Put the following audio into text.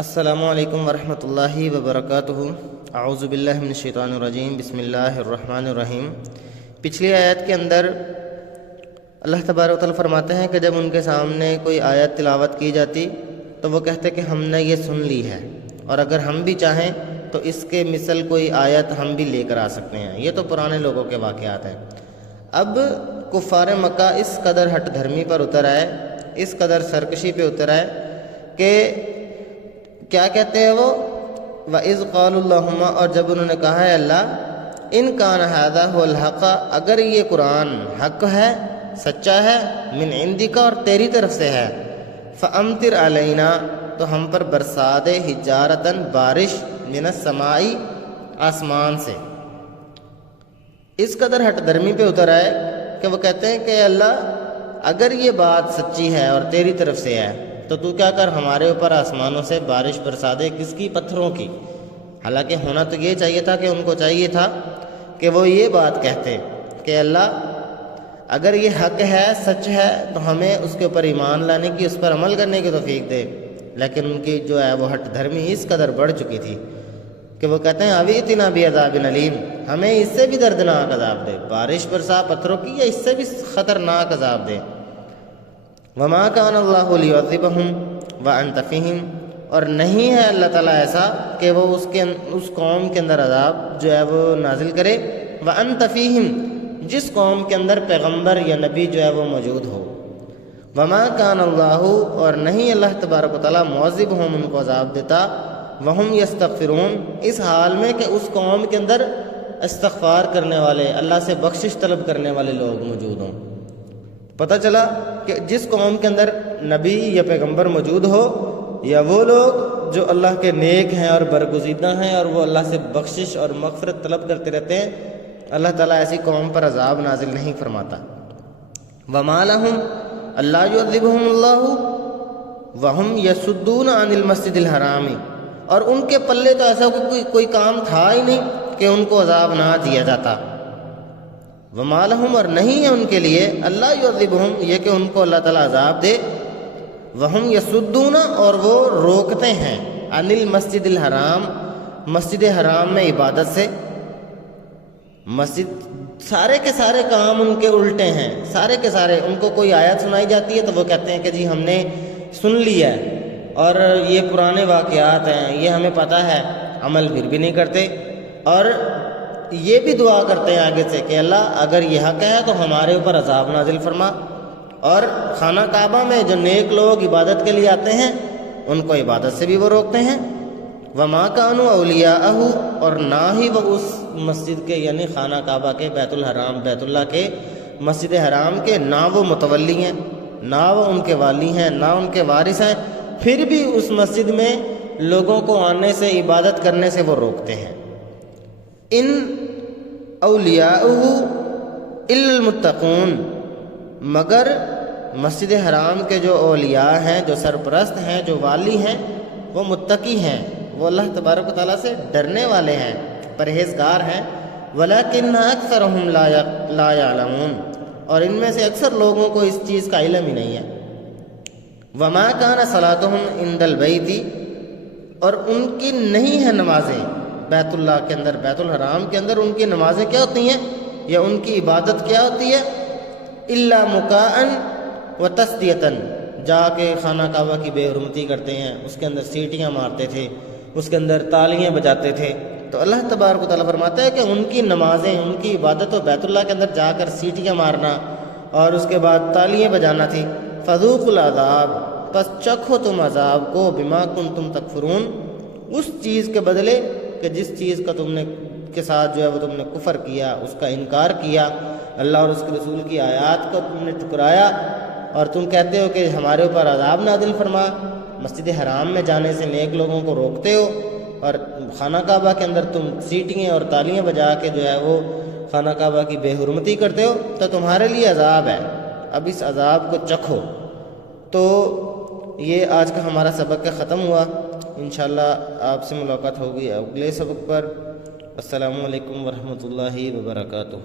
السلام علیکم ورحمۃ اللہ وبرکاتہ۔ اعوذ باللہ من الشیطان الرجیم، بسم اللہ الرحمن الرحیم۔ پچھلی آیت کے اندر اللہ تبارک و تعالیٰ فرماتے ہیں کہ جب ان کے سامنے کوئی آیت تلاوت کی جاتی تو وہ کہتے کہ ہم نے یہ سن لی ہے، اور اگر ہم بھی چاہیں تو اس کے مثل کوئی آیت ہم بھی لے کر آ سکتے ہیں۔ یہ تو پرانے لوگوں کے واقعات ہیں۔ اب کفار مکہ اس قدر ہٹ دھرمی پر اتر آئے، اس قدر سرکشی پہ اتر آئے کہ کیا کہتے ہیں وہ وَإِذْ قَالُوا اللَّهُمَّ، اور جب انہوں نے کہا ہے اللہ ان کان ھذا هو الحق، اگر یہ قرآن حق ہے، سچا ہے، من عندک، اور تیری طرف سے ہے، فَأَمْطِرْ عَلَيْنَا، تو ہم پر برسا دے، حجارتاً، بارش، من السماء، آسمان سے۔ اس قدر ہٹ درمی پہ اتر آئے کہ وہ کہتے ہیں کہ اللہ اگر یہ بات سچی ہے اور تیری طرف سے ہے تو تو کیا کر ہمارے اوپر آسمانوں سے بارش برسا دے۔ کس کی؟ پتھروں کی۔ حالانکہ ہونا تو یہ چاہیے تھا کہ ان کو چاہیے تھا کہ وہ یہ بات کہتے کہ اللہ اگر یہ حق ہے، سچ ہے، تو ہمیں اس کے اوپر ایمان لانے کی، اس پر عمل کرنے کی توفیق دے۔ لیکن ان کی جو ہے وہ ہٹ دھرمی اس قدر بڑھ چکی تھی کہ وہ کہتے ہیں ابھی اتنا بھی عذاب علیم، ہمیں اس سے بھی دردناک عذاب دے، بارش برسا پتھروں کی، یا اس سے بھی خطرناک عذاب دے۔ وما کان اللہ لیعذبہم وانت فیہم، اور نہیں ہے اللہ تعالیٰ ایسا کہ وہ اس قوم کے اندر عذاب جو ہے وہ نازل کرے، وانت فیہم، جس قوم کے اندر پیغمبر یا نبی جو ہے وہ موجود ہو۔ وما کان اللہ، اور نہیں اللہ تبارک و تعالیٰ معذبہم، ان کو عذاب دیتا، وہم یستغفرون، اس حال میں کہ اس قوم کے اندر استغفار کرنے والے، اللہ سے بخشش طلب کرنے والے لوگ موجود ہوں۔ پتہ چلا کہ جس قوم کے اندر نبی یا پیغمبر موجود ہو، یا وہ لوگ جو اللہ کے نیک ہیں اور برگزیدہ ہیں اور وہ اللہ سے بخشش اور مغفرت طلب کرتے رہتے ہیں، اللہ تعالیٰ ایسی قوم پر عذاب نازل نہیں فرماتا۔ وما لہم اللہ یعذبہم اللہ وہم یصدون عن المسجد الحرام، اور ان کے پلے تو ایسا کوئی کام تھا ہی نہیں کہ ان کو عذاب نہ دیا جاتا۔ وما لہم، اور نہیں ہے ان کے لیے، اللہ یعذبہم، یہ کہ ان کو اللہ تعالیٰ عذاب دے، وہم یصدون، اور وہ روکتے ہیں، عن المسجد الحرام، مسجد حرام میں عبادت سے۔ مسجد سارے کے سارے کام ان کے الٹے ہیں، سارے کے سارے۔ ان کو کوئی آیت سنائی جاتی ہے تو وہ کہتے ہیں کہ جی ہم نے سن لیا ہے اور یہ پرانے واقعات ہیں، یہ ہمیں پتہ ہے، عمل پھر بھی نہیں کرتے، اور یہ بھی دعا کرتے ہیں آگے سے کہ اللہ اگر یہ حق ہے تو ہمارے اوپر عذاب نازل فرما۔ اور خانہ کعبہ میں جو نیک لوگ عبادت کے لیے آتے ہیں ان کو عبادت سے بھی وہ روکتے ہیں۔ وما کانوا اولیاءہ، اور نہ ہی وہ اس مسجد کے یعنی خانہ کعبہ کے، بیت الحرام، بیت اللہ کے، مسجد حرام کے، نہ وہ متولی ہیں، نہ وہ ان کے والی ہیں، نہ ان کے وارث ہیں، پھر بھی اس مسجد میں لوگوں کو آنے سے، عبادت کرنے سے وہ روکتے ہیں۔ ان اولیاءہ الا المتقون، مگر مسجد حرام کے جو اولیاء ہیں، جو سرپرست ہیں، جو والی ہیں، وہ متقی ہیں، وہ اللہ تبارک و تعالیٰ سے ڈرنے والے ہیں، پرہیزگار ہیں۔ ولیکن اکثرہم لا یعلمون، اور ان میں سے اکثر لوگوں کو اس چیز کا علم ہی نہیں ہے۔ وما کان صلاتہم عند البیت، اور ان کی نہیں ہے نمازیں بیت اللہ کے اندر، بیت الحرام کے اندر ان کی نمازیں کیا ہوتی ہیں، یا ان کی عبادت کیا ہوتی ہے، الا مکاء و تصدیۃ، جا کے خانہ کعبہ کی بے حرمتی کرتے ہیں، اس کے اندر سیٹیاں مارتے تھے، اس کے اندر تالیاں بجاتے تھے۔ تو اللہ تبارک و تعالیٰ فرماتا ہے کہ ان کی نمازیں، ان کی عبادت و بیت اللہ کے اندر جا کر سیٹیاں مارنا اور اس کے بعد تالیاں بجانا تھی۔ فذوقوا العذاب، پس چکھو تم عذاب کو، بما کنتم تکفرون، اس چیز کے بدلے کہ جس چیز کا تم نے کے ساتھ جو ہے وہ تم نے کفر کیا، اس کا انکار کیا، اللہ اور اس کے رسول کی آیات کو تم نے ٹکرایا، اور تم کہتے ہو کہ ہمارے اوپر عذاب نازل فرما، مسجد حرام میں جانے سے نیک لوگوں کو روکتے ہو، اور خانہ کعبہ کے اندر تم سیٹیاں اور تالیاں بجا کے جو ہے وہ خانہ کعبہ کی بے حرمتی کرتے ہو، تو تمہارے لیے عذاب ہے، اب اس عذاب کو چکھو۔ تو یہ آج کا ہمارا سبق ختم ہوا، انشاءاللہ آپ سے ملاقات ہوگی اگلے سبق پر۔ السلام علیکم ورحمۃ اللہ وبرکاتہ۔